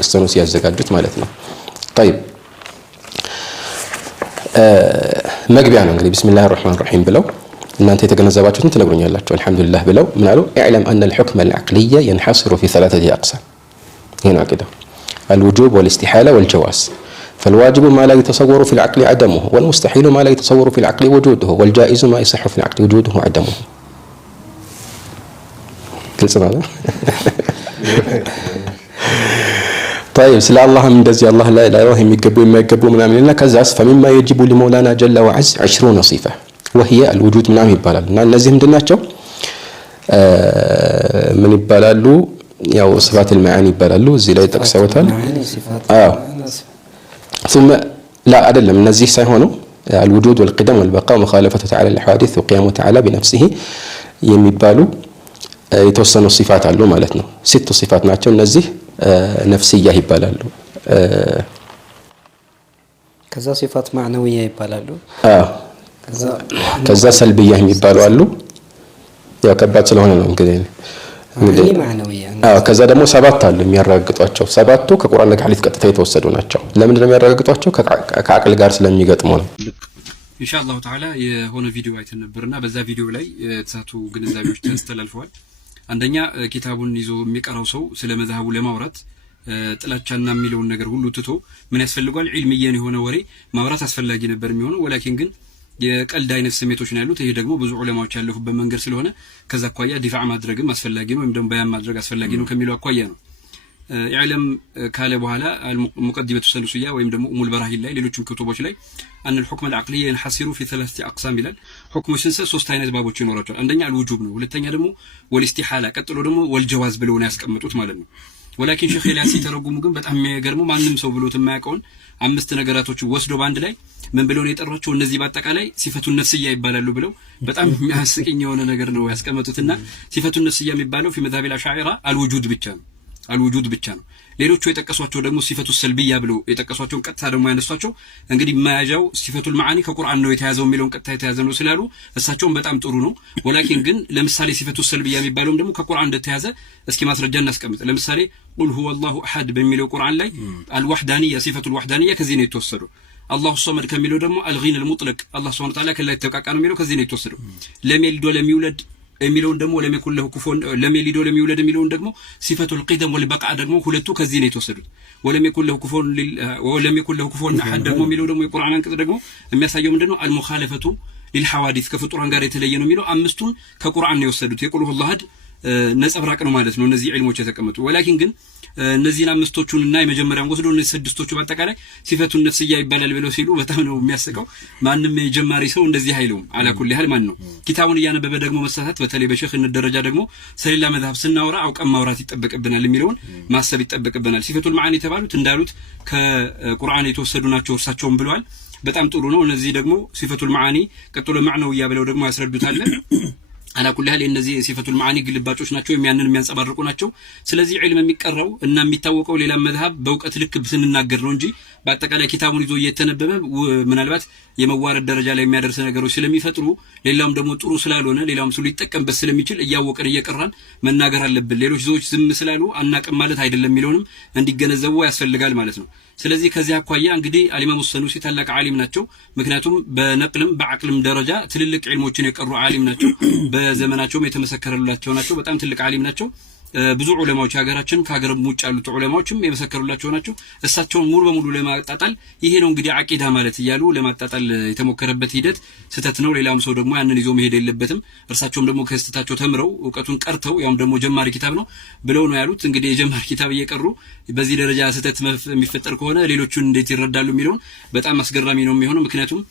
استنوس يزجاجت مالتنا طيب مقبيا نقول بسم الله الرحمن الرحيم بلو ان انت يتجنزباتكم تنغرونيالاችሁ الحمد لله بلو منالو اعلم ان الحكم العقلي ينحصر في 3 اقسام هنا كده الوجوب والاستحاله والجواز فالواجب ما لا يتصور في العقل عدمه والمستحيل ما لا يتصور في العقل وجوده والجائز ما يصح في العقل وجوده وعدمه كل سنه طيب سلا الله من دزي الله لا اله يميقبوا ما يقبوا منامنا كذاس فمما يجب لمولانا جل وعز 20 صفه وهي الوجود منام يبالال እና እነዚህ ምንድናቸው ምን ይባላሉ ያው صفات المعاني ይባላሉ እዚህ ላይ ተጠቅሰውታል ثم لا አይደለም እነዚህ ሳይሆኑ الوجود والقدم والبقاء ومخالفه تعالى الحوادث وقيام تعالى بنفسه የሚባሉ የተወሰኑ صفات አሉ ማለት ነው 6 صفات ናቸው እነዚህ ነፍስያ ይባላሉ ከዛ صفات معنويه ይባላሉ ከዛ ሰልብያ የሚባሉ አሉ ያው ከባድ ስለሆነ ነው እንግዲህ معنويه ከዛ ደግሞ 7 አሉ የሚያረጋግጧቸው 7ቱ ከቁርአንና ከሐዲስ ቀጥታ የተወሰዱ ናቸው ለምን ነው የሚያረጋግጧቸው ከአቅል ጋር ስለሚገጥሙ ነው ኢንሻአላህ ተዓላ የሆነ ቪዲዮ አይተን ነበርና በዛ ቪዲዮ ላይ ተሳቱ ግንዛቤዎች ተስተላልፈዋል አንደኛ ኪታቡን ይዞ የሚቀራው ሰው ስለ መዝሐቡ ለማውራት ጥላቻና የሚለውን ነገር ሁሉ ትቶ ምን ያስፈልጋል ዒልሚያን የሆነ ወሬ ማውራት አስፈላጊ ነበር የሚሆነው ወላኪን ግን የቀልድ አይነት ስሜቶች ነው ያሉት ይሄ ደግሞ ብዙ ዑለማዎች ያለፉበት መንገድ ስለሆነ ከዛ አኳያ ዲፋዕ ማድረግም አስፈላጊ ነው ወይም ደግሞ በያን ማድረግ አስፈላጊ ነው ከሚለው አኳያ ነው يعلم ካለ በኋላ المقدمه السلسيه ወይም ደግሞ ኡሙል በራሂል ላይ ሌሎችም ክቱቦች ላይ ان الحكم العقلي ينحصر في 3 اقسام ይላል ሁክሞች ስንሰ 3 አይነት ባቦች ይኖራቸዋል አንደኛ الوجوب ነው ሁለተኛ ደግሞ والاستحاله ቀጥሎ ደግሞ والجواز ብለው ነው ያስቀምጡት ማለት ነው ولكن ሼክ ኢልያስ ሲተረጉሙ ግን በጣም የሚገርመው ማንንም ሰው ብሎት የማያውቀውን 5 ነገራቶች ወስዶ ባንድ ላይ ምን ብለው ነው የጠራቸው እነዚህ በአጠቃላይ ሲፈቱን ነፍስያ ይባላሉ ብለው በጣም የሚያስቀኝ የሆነ ነገር ነው ያስቀመጡትና ሲፈቱን ነፍስያ የሚባለው في مذهب الاشاعره الوجود ብቻ ነው الوجود ብቻ ነው ሌሎቹ የጠቀሷቸው ደግሞ ሲፈቱ ሰልብያ ብለው የጠቀሷቸውን ቀጥታ ደግሞ ያነሷቸው እንግዲህ ማያጃው ሲፈቱል ማዓኒ ከቁርአን ነው የተያዘው የሚለውን ቀጥታ የተያዘ ነው ስላሉ እሳቸውም በጣም ጥሩ ነው ወላኪን ግን ለምሳሌ ሲፈቱ ሰልብያ የሚባለውም ደግሞ ከቁርአን እንደተያዘ እስኪ ማስረጃ እናስቀምጥ ለምሳሌ ቁል ሁወ አላሁ አሐድ በሚለው ቁርአን ላይ አልወህዳንያ ሲፈቱል ወህዳንያ ከዚህ ነው የተወሰደው አላሁ ሶመድ ከሚለው ደግሞ አልጊን አልሙጥለቅ አላህ ሱብሓነሁ ወተዓላ ከላይ ተቃቃ ነው የሚለው ከዚህ ነው የተወሰደው ለሚልዶ ለሚውለድ የሚለውን ደግሞ ለሚኩል ለኩፎን ለሚሊዶ ለሚውለድ የሚለውን ደግሞ ሲፈቱል ቂደም ወልበቃ ደግሞ ሁለቱ ከዚህ ነው የተወሰዱት ወለሚኩል ለኩፎን አሐድ ደግሞ የሚለው ደግሞ የቁርአን አንቀጽ ደግሞ የሚያሳየው ምንድነው አልሙኻለፈቱ ሊልሐዋዲስ ከፍጡራን ጋር የተለየ ነው የሚለው አምስቱን ከቁርአን ነው የወሰዱት የቁል ሁላህ አሐድ ነጸብራቅ ነው ማለት ነው እነዚህ ዒልሞች የተቀመጡ ወላኪን ግን እነዚህን አምስቶቹንና የመጀመሪያውን ወስዶ እነዚህ ስድስቶቹ በአጠቃላይ ሲፈቱን ነፍስያ ይባላል ብለው ሲሉ በጣም ነው የሚያስቀው ማንንም የጀማሪ ሰው እንደዚህ አይለውም አላኩል ያህል ማን ነው ኪታቡን እያነበበ ደግሞ መሳሳት በተለይ በሼኽነት ደረጃ ደግሞ ሰሌላ መዝሐብ ስናወራ አውቀን ማውራት ይጠበቅብናል የሚለውን ማሰብ ይጠበቅብናል ሲፈቱል ማዓኒ የተባሉት እንዳሉት ከቁርአን የተወሰዱ ናቸው እርሳቸውም ብለዋል በጣም ጥሩ ነው እነዚህ ደግሞ ሲፈቱል ማዓኒ ቀጥሎ ማዕነውያ ብለው ደግሞ ያስረዱታል አላ ኩል ያህል እነዚህ ሲፈቱል ማዓኒ ግልባጮች ናቸው የሚያንን የሚያንጸባርቁ ናቸው ስለዚህ ዒልም የሚቀረው እና የሚታወቀው ሌላ መዝሐብ በእውቀት ልክ ስንናገር ነው እንጂ በአጠቃላይ ኪታቡን ይዞ እየተነበበ ምናልባት የመዋረድ ደረጃ ላይ የሚያደርስ ነገሮች ስለሚፈጥሩ ሌላውም ደግሞ ጥሩ ስላልሆነ ሌላውም ሰው ሊጠቀምበት ስለሚችል እያወቀን እየቀራን መናገር አለብን ሌሎች ሰዎች ዝም ስላሉ አናቅም ማለት አይደለም የሚለውንም እንዲገነዘቡ ያስፈልጋል ማለት ነው ስለዚህ ከዚህ አኳያ እንግዲህ አልኢማሙ ሰኑሲ ታላቅ ዓሊም ናቸው ምክንያቱም በነቅልም በአቅልም ደረጃ ትልልቅ ዒልሞችን የቀሩ ዓሊም ናቸው በዘመናቸውም የተመሰከረላቸው ናቸው በጣም ትልቅ ዓሊም ናቸው ብዙ ዑለማዎች ሀገራችን ከሀገርም ውጭ ያሉት ዑለማዎችም የመሰከሩላቸው ናቸው እሳቸውን ሙሉ በሙሉ ለማጣጣል ይሄ ነው እንግዲህ አቂዳ ማለት ይያሉ ለማጣጣል የተሞከረበት ሂደት ስተት ነው ሌላውም ሰው ደግሞ ያንን ይዞ መሄድ የለበትም እርሳቸውም ደግሞ ከስተታቸው ተምረው ዕውቀቱን ቀርተው ያውም ደግሞ ጀማሪ ኪታብ ነው ብለው ነው ያሉት እንግዲህ የጀማሪ ኪታብ እየቀሩ በዚህ ደረጃ ስተት የሚፈጠር ከሆነ ሌሎቹን እንዴት ይረዳሉ የሚለውን በጣም አስገራሚ ነው የሚሆነው ምክንያቱም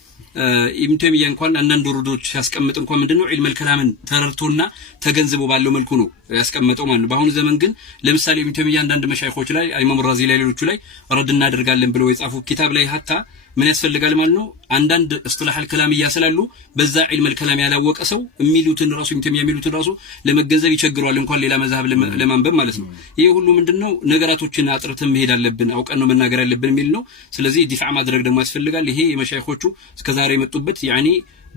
ኢብኑ ተይሚያ እንኳን አንዳንድ ወርዶች ያስቀምጥ እንኳን ምንድነው ዒልም ከላምን ተረርቶና ተገንዝቦ ባለው መልኩ ነው ያስቀመጠው ማለት ነው በአሁኑ ዘመን ግን ለምሳሌ ኢብኑ ተይሚያ አንዳንድ መሻይኾች ላይ ኢማም ራዚ ላይ ሌሎቹ ላይ ረድ እናደርጋለን ብለው የጻፉ ኪታብ ላይ ሀታ ምን ያስፈልጋል ማለት ነው አንዳንድ እስጥላህ الكلام ያስላሉ በዛ ዒልም الكلام ያላወቀ ሰው የሚሉትን ራሱ ኢብኑ ተይሚያ የሚሉትን ራሱ ለመገንዘብ ይቸግራል እንኳን ሌላ መዝሐብ ለማንበብ ማለት ነው ይሄ ሁሉ ምንድነው ነገራቶችን አጥርተን መሄድ አለብን አውቀን ነው መናገር ያለብን የሚል ነው ስለዚህ ዲፋዕ ማድረግ ደግሞ ያስፈልጋል ይሄ የመሻይኾቹ እስከዛሬ የመጡበት ያኒ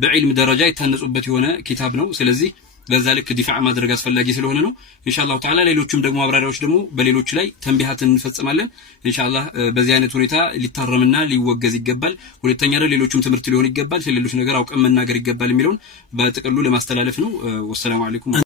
በዒልም ደረጃ የታነጹበት የሆነ ኪታብ ነው ስለዚህ በዛ ልክ ዲፋዕ ማድረግ አስፈላጊ ስለሆነ ነው። ኢንሻአላህ ተዓላ ሌሎችም ደግሞ አብራሪዎች ደግሞ በሌሎች ላይ ተንቢሃትን እንፈጽማለን። ኢንሻአላህ በዚህ አይነት ሁኔታ ሊታረምና ሊወገዝ ይገባል። ሁለተኛ ደግሞ ሌሎችም ትምህርት ሊሆን ይገባል። ስለሌሎች ነገር አውቀን መናገር ይገባል የሚለውን በጥቅሉ ለማስተላለፍ ነው። ወሰላሙ አለይኩም።